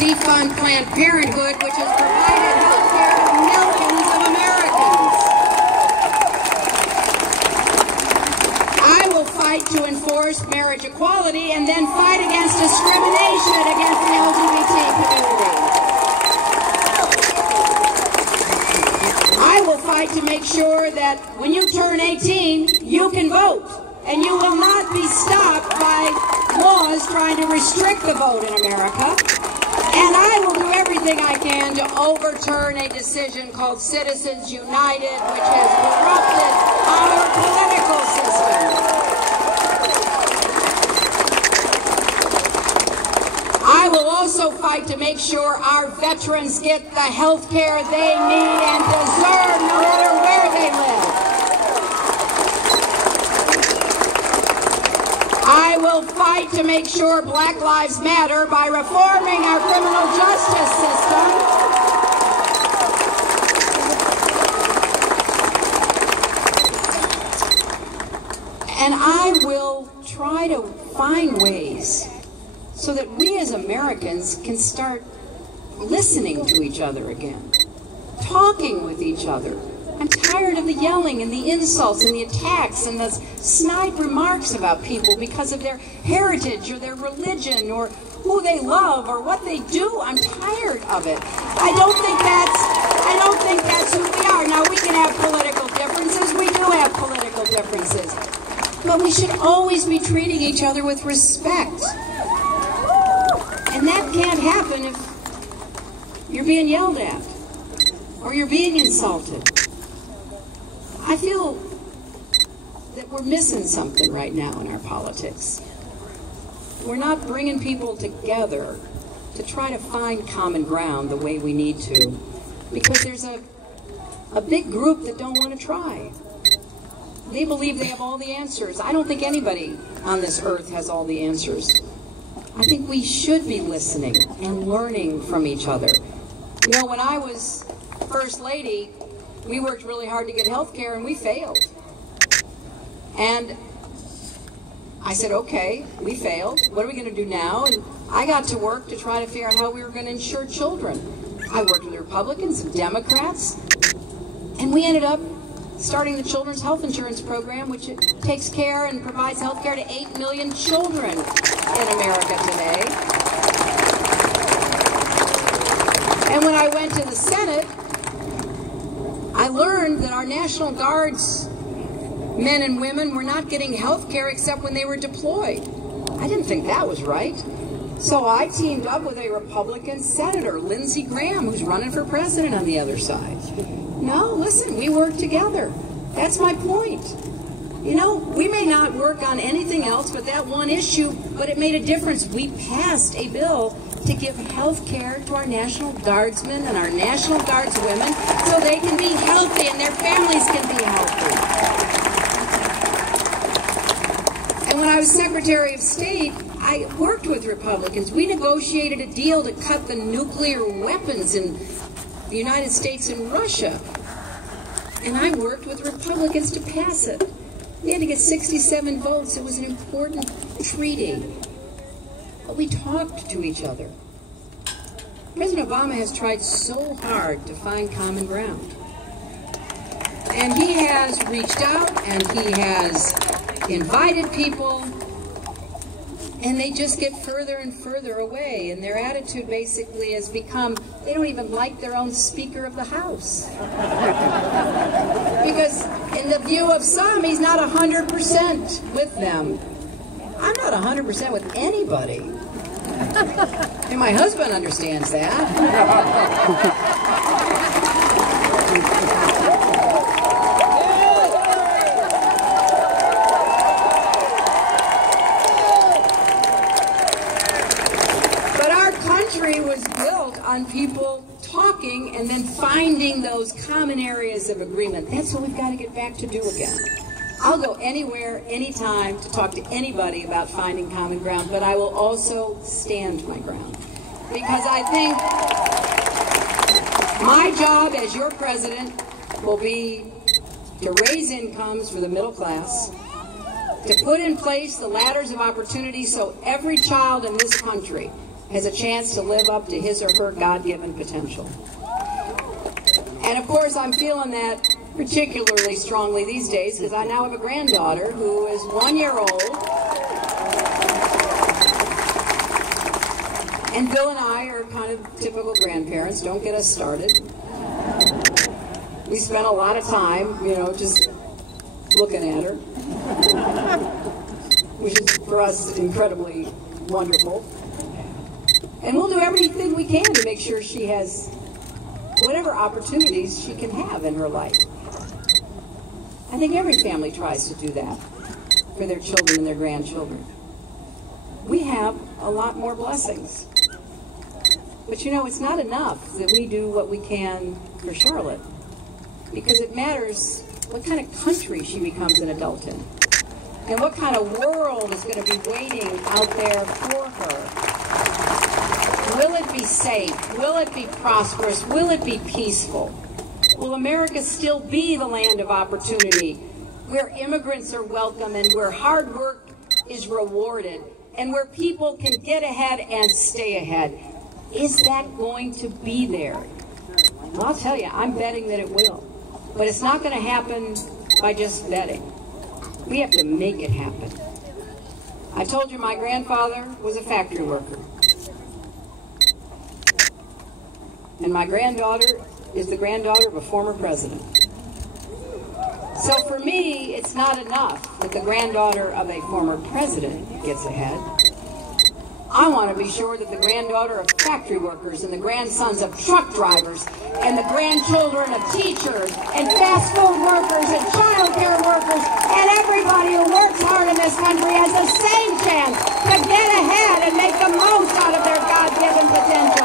defund Planned Parenthood, which has provided health care to millions of Americans. I will fight to enforce marriage equality and then fight against discrimination against the LGBT community. I will fight to make sure that when you turn 18, you can vote, and you will not be stopped by laws trying to restrict the vote in America. And I will do everything I can to overturn a decision called Citizens United, which has corrupted our political system. I will also fight to make sure our veterans get the health care they need and deserve, no matter where they live. I will fight to make sure Black Lives Matter by reforming our criminal justice system. And I will try to find ways so that we as Americans can start listening to each other again, talking with each other. I'm tired of the yelling and the insults and the attacks and the snide remarks about people because of their heritage or their religion or who they love or what they do. I'm tired of it. I don't think that's who we are. Now, we can have political differences. We do have political differences. But we should always be treating each other with respect. And that can't happen if you're being yelled at or you're being insulted. I feel that we're missing something right now in our politics. We're not bringing people together to try to find common ground the way we need to, because there's a big group that don't want to try. They believe they have all the answers. I don't think anybody on this earth has all the answers. I think we should be listening and learning from each other. You know, when I was First Lady, we worked really hard to get health care, and we failed. And I said, okay, we failed. What are we going to do now? And I got to work to try to figure out how we were going to insure children. I worked with Republicans and Democrats, and we ended up starting the Children's Health Insurance Program, which takes care and provides health care to 8 million children in America today. And when I went to the Senate, I learned that our National Guard's men and women were not getting health care except when they were deployed. I didn't think that was right. So I teamed up with a Republican Senator, Lindsey Graham, who's running for president on the other side. No, listen, we work together. That's my point. You know, we may not work on anything else but that one issue, but it made a difference. We passed a bill to give health care to our National Guardsmen and our National Guardswomen so they can be healthy and their families can be healthy. And when I was Secretary of State, I worked with Republicans. We negotiated a deal to cut the nuclear weapons in the United States and Russia. And I worked with Republicans to pass it. We had to get 67 votes. It was an important treaty. But we talked to each other. President Obama has tried so hard to find common ground. And he has reached out and he has invited people, and they just get further and further away. And their attitude basically has become, they don't even like their own Speaker of the House. Because in the view of some, he's not 100% with them. I'm not 100% with anybody. And my husband understands that. But our country was built on people talking and then finding those common areas of agreement. That's what we've got to get back to do again. I'll go anywhere, anytime to talk to anybody about finding common ground, but I will also stand my ground. Because I think my job as your president will be to raise incomes for the middle class, to put in place the ladders of opportunity so every child in this country has a chance to live up to his or her God-given potential. And of course, I'm feeling that particularly strongly these days because I now have a granddaughter who is 1 year old. And Bill and I are kind of typical grandparents. Don't get us started. We spent a lot of time, you know, just looking at her, which is for us incredibly wonderful. And we'll do everything we can to make sure she has whatever opportunities she can have in her life. I think every family tries to do that for their children and their grandchildren. We have a lot more blessings. But you know, it's not enough that we do what we can for Charlotte, because it matters what kind of country she becomes an adult in, and what kind of world is going to be waiting out there for her. Will it be safe? Will it be prosperous? Will it be peaceful? Will America still be the land of opportunity, where immigrants are welcome and where hard work is rewarded, and where people can get ahead and stay ahead? Is that going to be there? Well, I'll tell you, I'm betting that it will. But it's not going to happen by just betting. We have to make it happen. I told you my grandfather was a factory worker. And my granddaughter is the granddaughter of a former president. So for me, it's not enough that the granddaughter of a former president gets ahead. I want to be sure that the granddaughter of factory workers and the grandsons of truck drivers and the grandchildren of teachers and fast food workers and child care workers and everybody who works hard in this country has the same chance to get ahead and make the most out of their God-given potential.